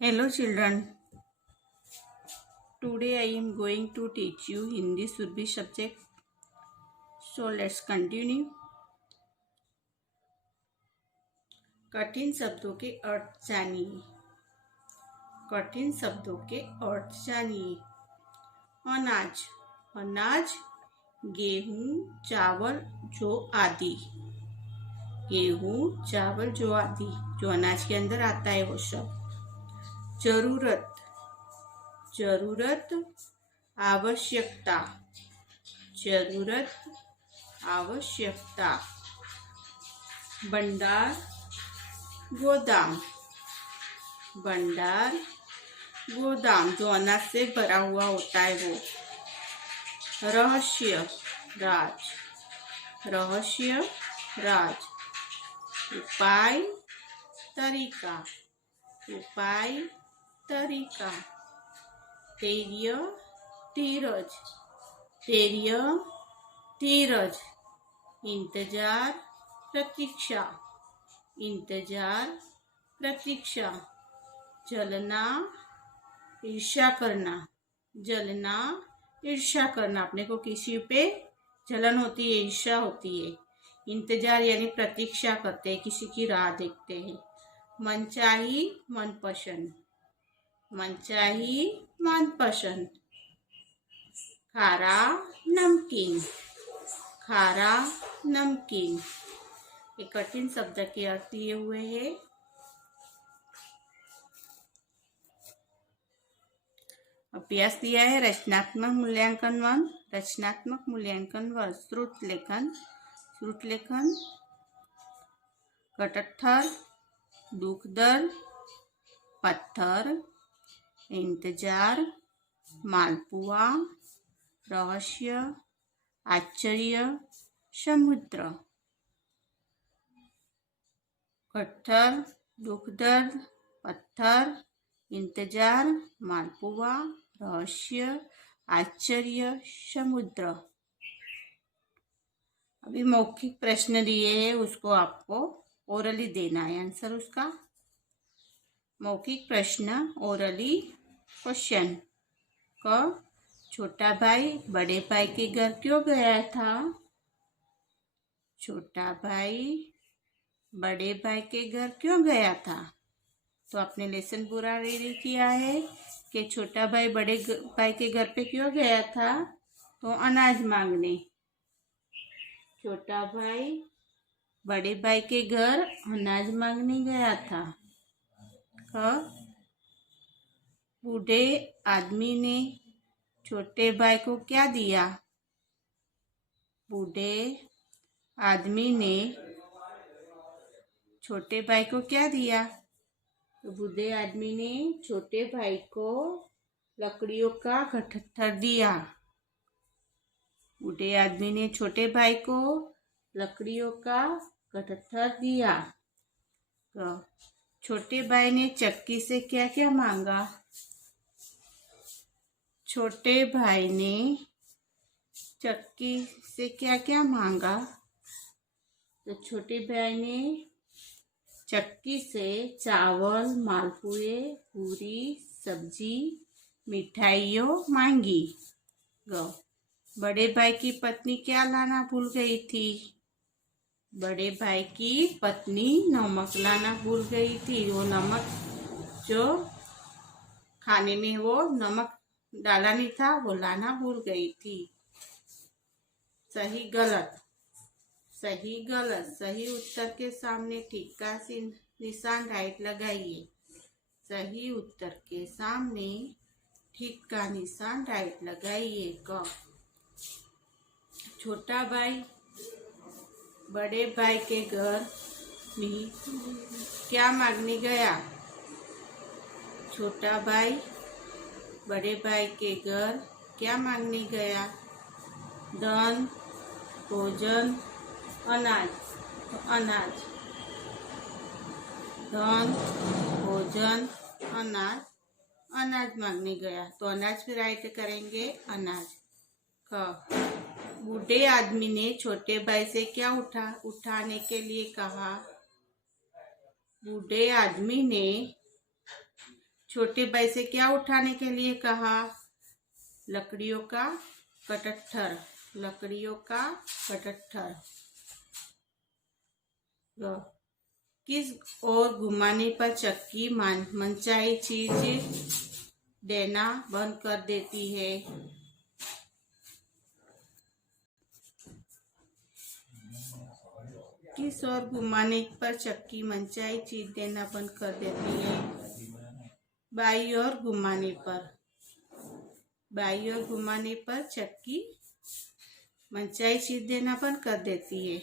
Hello children, today I am going to teach you Hindi Surbi subject. So let's continue. कठिन शब्दों के अर्थ जानिए। कठिन शब्दों के अर्थ जानिए। अनाज, अनाज गेहूं, चावल, जौ आदि। गेहूं, चावल, जौ आदि जो अनाज के अंदर आता है वो सब। जरूरत, जरूरत आवश्यकता, जरूरत आवश्यकता। भंडार, गोदाम, भंडार गोदाम जो अनाज से भरा हुआ होता है वो। रहस्य, राज, रहस्य राज। उपाय, तरीका, उपाय तरीका। धैर्य, धीरज, धैर्य धीरज। इंतजार, प्रतीक्षा, इंतजार प्रतीक्षा। जलना, ईर्ष्या करना, जलना ईर्ष्या करना। अपने को किसी पे जलन होती है, ईर्ष्या होती है। इंतजार यानी प्रतीक्षा करते हैं, किसी की राह देखते हैं। मनचाही, मनपसंद, मनचाही मनपसंद। खारा, नमकीन, खारा नमकीन। एक कठिन शब्द के अर्थ दिए हुए हैं। अभ्यास दिया है रचनात्मक मूल्यांकन 1, रचनात्मक मूल्यांकन 1। श्रुत लेखन, श्रुत लेखन। कटहल, दुख दर्द, पत्थर, इंतजार, मालपुआ, रहस्य, आश्चर्य, समुद्र। कटहल, दुख दर्द, पत्थर, इंतजार, मालपुआ, रहस्य, आश्चर्य, समुद्र। अभी मौखिक प्रश्न दिए हैं, उसको आपको ओरली देना है आंसर उसका। मौखिक प्रश्न, ओरली क्वेश्चन। क छोटा भाई बड़े भाई के घर क्यों गया था? छोटा भाई बड़े भाई के घर क्यों गया था? तो आपने लेसन पूरा रीड किया है कि छोटा भाई बड़े भाई के घर पे क्यों गया था? तो अनाज मांगने। छोटा भाई बड़े भाई के घर अनाज मांगने गया था। बूढ़े आदमी ने छोटे भाई को क्या दिया? बूढ़े आदमी ने छोटे भाई को क्या दिया? तो बूढ़े आदमी ने छोटे भाई को लकड़ियों का गट्ठर दिया। बूढ़े आदमी ने छोटे भाई को लकड़ियों का गट्ठर दिया। तो छोटे भाई ने चक्की से क्या क्या मांगा? छोटे भाई ने चक्की से क्या क्या मांगा? तो छोटे भाई ने चक्की से चावल, मालपुए, पूरी, सब्जी, मिठाइयों मांगी। बड़े भाई की पत्नी क्या लाना भूल गई थी? बड़े भाई की पत्नी नमक लाना भूल गई थी। वो नमक जो खाने में वो नमक डाला नहीं था, वो लाना भूल गई थी। सही गलत, सही गलत। सही उत्तर के सामने ठीक का निशान राइट लगाइए। सही उत्तर के सामने ठीक का निशान राइट लगाइए। क छोटा भाई बड़े भाई के घर में क्या मांगने गया? छोटा भाई बड़े भाई के घर क्या मांगने गया? धन, भोजन, अनाज। तो अनाज, धन, भोजन, अनाज, अनाज मांगने गया। तो अनाज भी राइट करेंगे, अनाज। क बूढ़े आदमी ने छोटे भाई से क्या उठाने के लिए कहा? बूढ़े आदमी ने छोटे भाई से क्या उठाने के लिए कहा? लकड़ियों का कटट्ठर। लकड़ियों का कटट्ठर। किस ओर घुमाने पर चक्की मनचाही चीज देना बंद कर देती है? किस ओर घुमाने पर चक्की मनचाही चीज देना बंद कर देती है? बाई ओर घुमाने पर। बाई ओर घुमाने पर चक्की मनचाही चीज देना बंद कर देती है।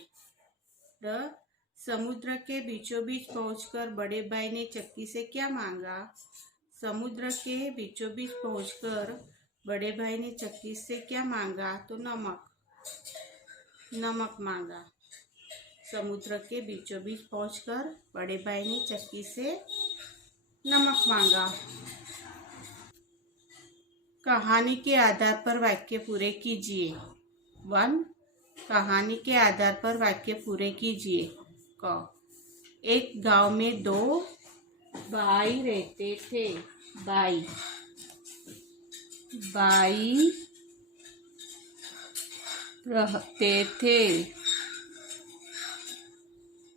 समुद्र के बीचों बीच पहुंचकर बड़े भाई ने चक्की से क्या मांगा? समुद्र के बीचों बीच पहुंचकर बड़े भाई ने चक्की से क्या मांगा? तो नमक। नमक मांगा। समुद्र के बीचों बीच पहुंचकर बड़े भाई ने चक्की से नमक मांगा। कहानी के आधार पर वाक्य पूरे कीजिए। 1. कहानी के आधार पर वाक्य पूरे कीजिए। एक गांव में 2 भाई रहते थे। भाई रहते थे।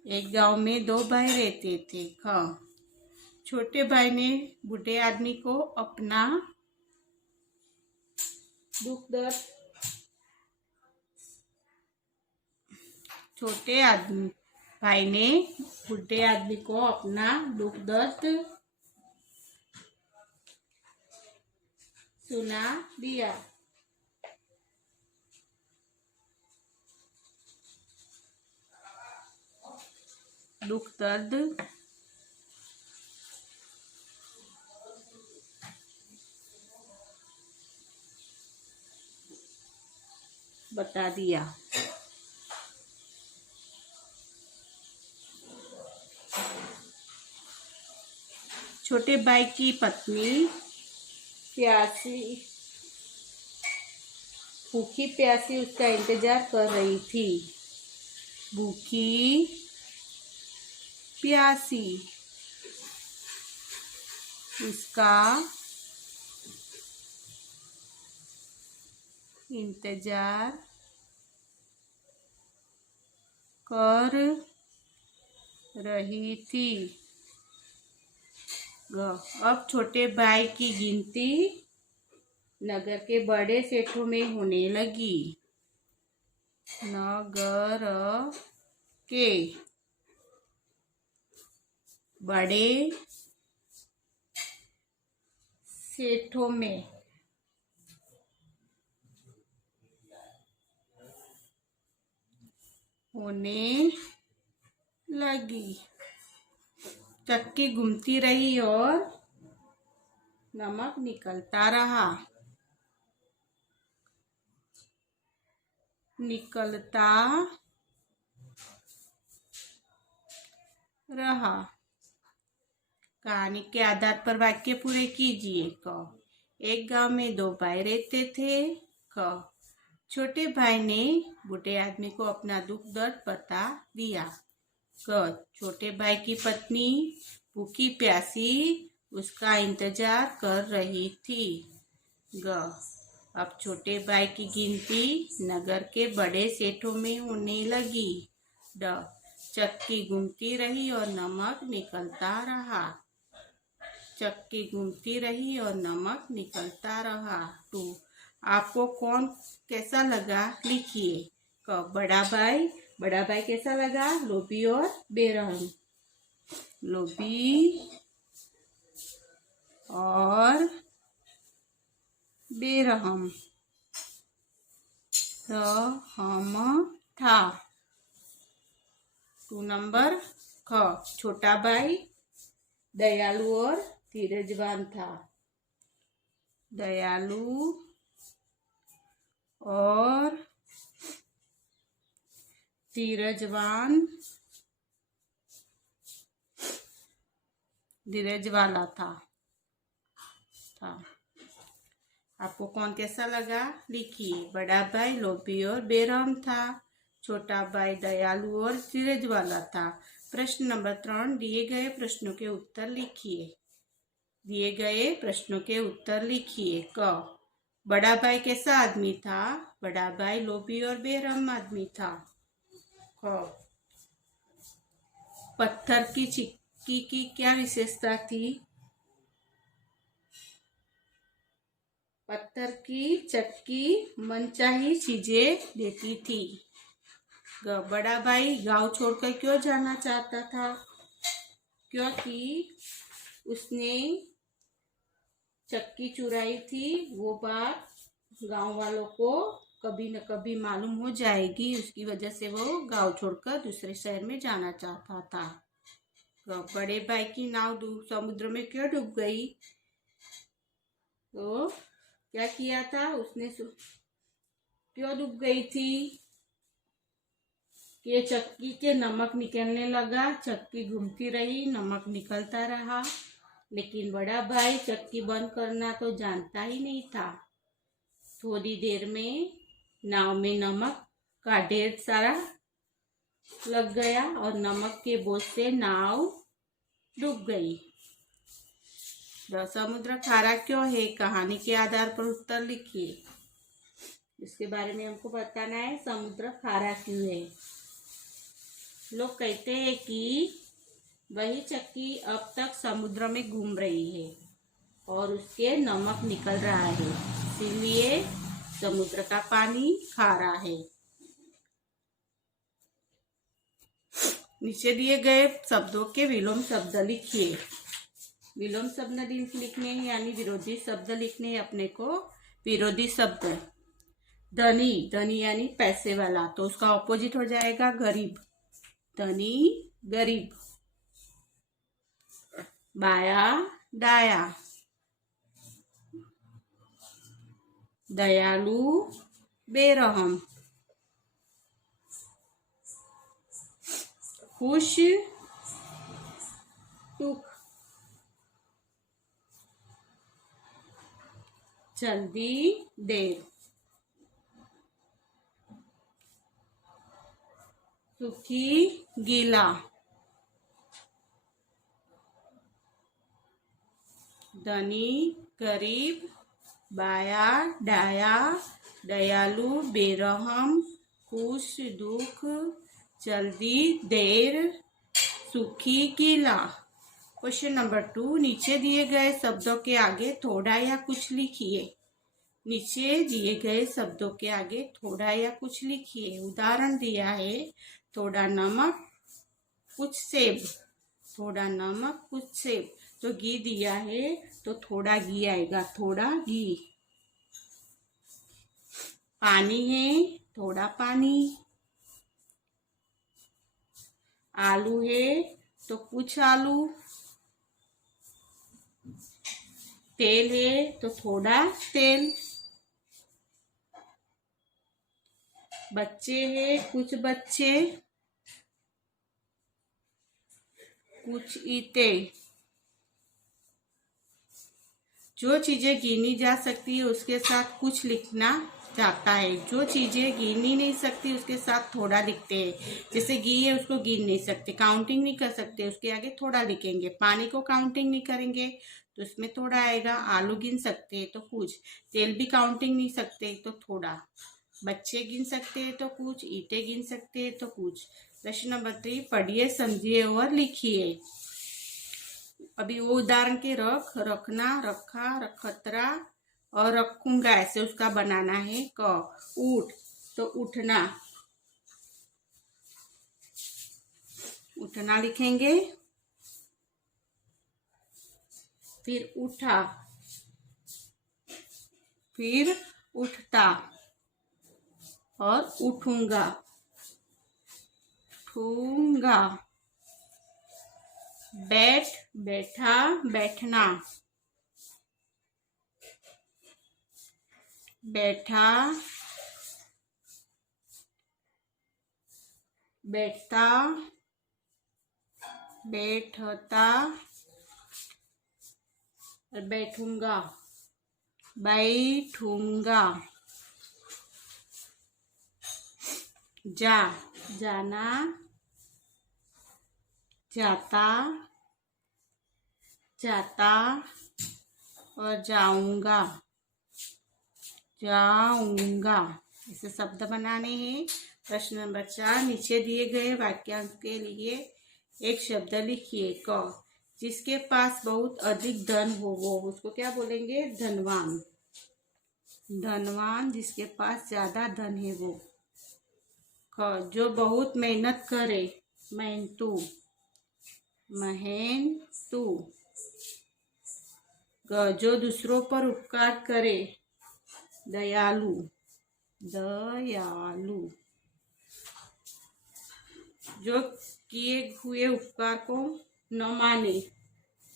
एक गांव में 2 भाई रहते थे। छोटे भाई ने बूढ़े आदमी को अपना दुख दर्द भाई ने बूढ़े आदमी को अपना दुख दर्द सुना दिया। दुख दर्द बता दिया। छोटे भाई की पत्नी भूखी प्यासी उसका इंतजार कर रही थी। भूखी प्यासी उसका इंतजार कर रही थी। अब छोटे भाई की गिनती नगर के बड़े सेठों में होने लगी। नगर के बड़े सेठों में होने लगी। चक्की घूमती रही और नमक निकलता रहा। निकलता रहा। कहानी के आधार पर वाक्य पूरे कीजिए। एक गांव में 2 भाई रहते थे। छोटे भाई ने बूढ़े आदमी को अपना दुख दर्द बता दिया। छोटे भाई की पत्नी भूखी प्यासी उसका इंतजार कर रही थी। अब छोटे भाई की गिनती नगर के बड़े सेठों में होने लगी। चक्की घूमती रही और नमक निकलता रहा। चक्की घूमती रही और नमक निकलता रहा। 2. आपको कौन कैसा लगा लिखिए। बड़ा भाई कैसा लगा? लोभी और बेरहम। लोभी और बेरहम था। 2 नंबर छोटा भाई दयालु और धीरजवान था। दयालु और धीरज वाला था। आपको कौन कैसा लगा लिखिए। बड़ा भाई लोभी और बेरहम था। छोटा भाई दयालु और धीरज वाला था। प्रश्न नंबर 3 दिए गए प्रश्नों के उत्तर लिखिए। दिए गए प्रश्नों के उत्तर लिखिए। क, बड़ा भाई कैसा आदमी था? बड़ा भाई लोभी और बेरहम आदमी था। ख, पत्थर की चिक्की की क्या विशेषता थी? पत्थर की चक्की मनचाही चीजें देती थी। ग, बड़ा भाई गांव छोड़कर क्यों जाना चाहता था? क्योंकि उसने चक्की चुराई थी। वो बात गांव वालों को कभी न कभी मालूम हो जाएगी, उसकी वजह से वो गांव छोड़कर दूसरे शहर में जाना चाहता था। बड़े भाई की नाव समुद्र में क्यों डूब गई? तो क्या किया था उसने? क्यों डूब गई थी? कि चक्की के नमक निकलने लगा। चक्की घूमती रही, नमक निकलता रहा, लेकिन बड़ा भाई चक्की बंद करना तो जानता ही नहीं था। थोड़ी देर में नाव में नमक का ढेर सारा लग गया और नमक के बोझ से नाव डूब गई। समुद्र खारा क्यों है? कहानी के आधार पर उत्तर लिखिए। इसके बारे में हमको बताना है, समुद्र खारा क्यों है। लोग कहते हैं कि वही चक्की अब तक समुद्र में घूम रही है और उसके नमक निकल रहा है, इसीलिए समुद्र का पानी खारा है। नीचे दिए गए शब्दों के विलोम शब्द लिखिए। विलोम शब्द लिखने हैं यानी विरोधी शब्द लिखने हैं अपने को। विरोधी शब्द धनी, धनी यानी पैसे वाला, तो उसका ऑपोजिट हो जाएगा गरीब। धनी गरीब। बाया दाया, दयालु बेरहम, खुश दुख, जल्दी देर, सुखी गीला, धनी गरीब, बाया डाया, दयालु बेरहम, खुश दुख, जल्दी देर, सुखी गीला। क्वेश्चन नंबर 2, नीचे दिए गए शब्दों के आगे थोड़ा या कुछ लिखिए। नीचे दिए गए शब्दों के आगे थोड़ा या कुछ लिखिए। उदाहरण दिया है, थोड़ा नमक कुछ सेब। थोड़ा नमक कुछ सेब। तो घी दिया है तो थोड़ा घी आएगा, थोड़ा घी। पानी है, थोड़ा पानी। आलू है तो कुछ आलू। तेल है तो थोड़ा तेल। बच्चे हैं कुछ बच्चे, कुछ ईंटे। जो चीजें गिनी जा सकती है उसके साथ कुछ लिखना जाता है। जो चीजें गिनी नहीं सकती उसके साथ थोड़ा लिखते हैं। जैसे घी है, उसको गिन नहीं सकते, काउंटिंग नहीं कर सकते, उसके आगे थोड़ा लिखेंगे। पानी को काउंटिंग नहीं करेंगे तो उसमें थोड़ा आएगा। आलू गिन सकते हैं तो कुछ। तेल भी काउंटिंग नहीं सकते तो थोड़ा। बच्चे गिन सकते हैं तो कुछ। ईंटें गिन सकते हैं तो कुछ। प्रश्न नंबर 3, पढ़िए, समझिए और लिखिए। अभी वो उदाहरण के रखना, रखा, रखतरा और रखूंगा, ऐसे उसका बनाना है। क, उठ तो उठना, उठना लिखेंगे। फिर उठा, फिर उठता और उठूंगा, उठूंगा। बैठ बैठा बैठना, बैठा बैठता बैठता और बैठूंगा, बैठूंगा। जा जाना, जाता जाता, और जाऊंगा, जाऊंगा, ऐसे शब्द बनाने हैं। प्रश्न नंबर 4, नीचे दिए गए वाक्यांश के लिए एक शब्द लिखिए। क, जिसके पास बहुत अधिक धन हो वो, उसको क्या बोलेंगे? धनवान। धनवान, जिसके पास ज्यादा धन है वो। ख, जो बहुत मेहनत करे, मेहनतू, मेहनतू। ग, जो दूसरों पर उपकार करे, दयालु, दयालु। जो किए हुए उपकार को न माने,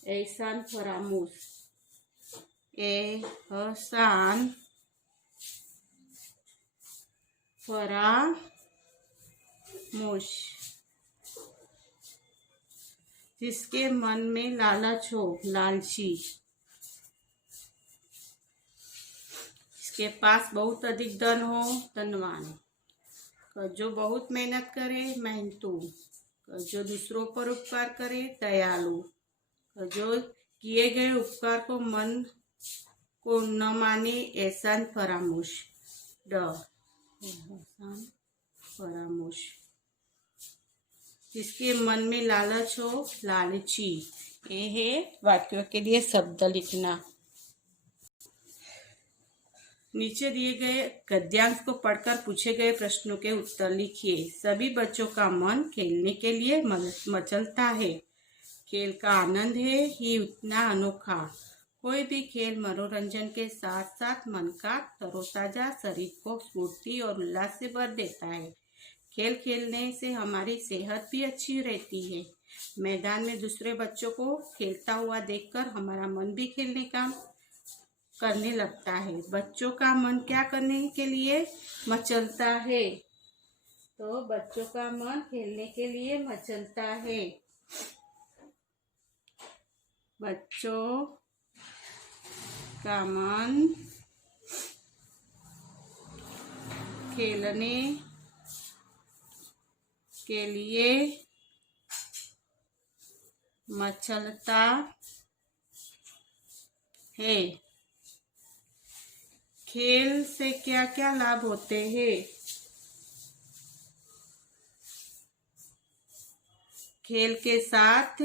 एहसान फरामोश, एहसान फरामोश। जिसके मन में लालच हो, लालची। जिसके पास बहुत अधिक धन हो, धनवान। जो बहुत मेहनत करे, मेहनतू। जो दूसरों पर उपकार करे, दयालु। जो किए गए उपकार को मन को न माने, एहसान फरामोश, एहसान फरामोश। जिसके मन में लालच हो, लालची। ये है वाक्यों के लिए शब्द लिखना। नीचे दिए गए गद्यांश को पढ़कर पूछे गए प्रश्नों के उत्तर लिखिए। सभी बच्चों का मन खेलने के लिए मचलता है। खेल का आनंद है ही उतना अनोखा। कोई भी खेल मनोरंजन के साथ साथ मन का तरोताजा, शरीर को स्फूर्ति और उल्लास से भर देता है। खेल खेलने से हमारी सेहत भी अच्छी रहती है। मैदान में दूसरे बच्चों को खेलता हुआ देखकर हमारा मन भी खेलने का करने लगता है। बच्चों का मन क्या करने के लिए मचलता है? तो बच्चों का मन खेलने के लिए मचलता है। बच्चों का मन खेलने के लिए मचलता है। खेल से क्या क्या लाभ होते हैं? खेल के साथ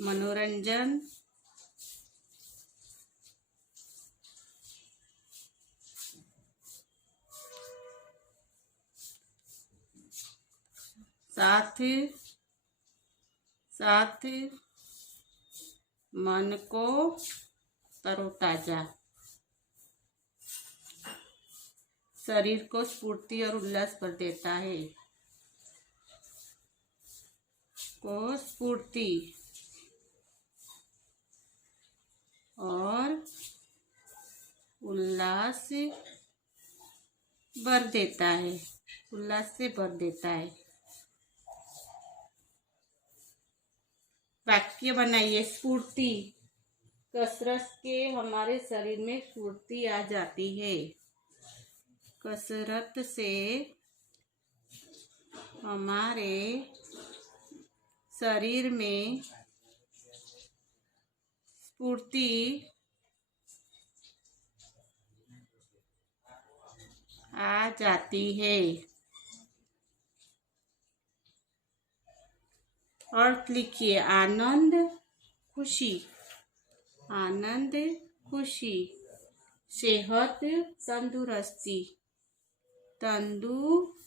मनोरंजन, साथ साथ मन को तरोताजा, शरीर को स्फूर्ति और उल्लास भर देता है। को स्फूर्ति और उल्लास भर देता है, उल्लास से भर देता है। वाक्य बनाइए। स्फूर्ति, कसरत के हमारे शरीर में स्फूर्ति आ जाती है। कसरत से हमारे शरीर में स्फूर्ति आ जाती है। अर्थ लिखिए। आनंद, खुशी, आनंद, खुशी। सेहत, तंदुरुस्ती, तंदुरुस्ती,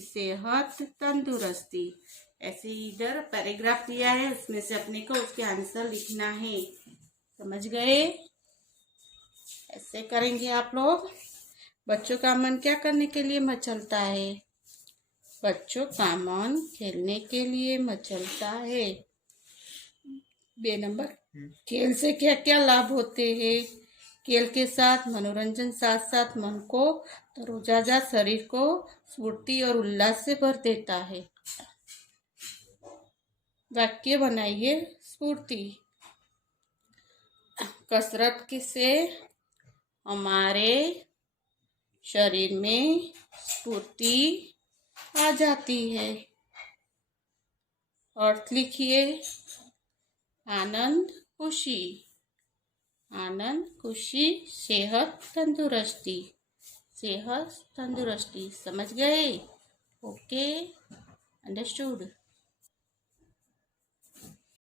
सेहत, तंदुरुस्ती। ऐसे ही इधर पैराग्राफ दिया है, उसमें से अपने को उसके आंसर लिखना है। समझ गए? ऐसे करेंगे आप लोग। बच्चों का मन क्या करने के लिए मचलता है? बच्चों का मन खेलने के लिए मचलता है। बे नंबर, खेल से क्या क्या लाभ होते हैं? खेल के साथ मनोरंजन, साथ साथ मन को तरोताजा, शरीर को स्फूर्ति और उल्लास से भर देता है। वाक्य बनाइए। स्फूर्ति, कसरत से हमारे शरीर में स्फूर्ति आ जाती है। अर्थ लिखिए, आनंद खुशी, आनंद खुशी, सेहत तंदुरुस्ती, सेहत तंदुरुस्ती। समझ गए? Okay, understood.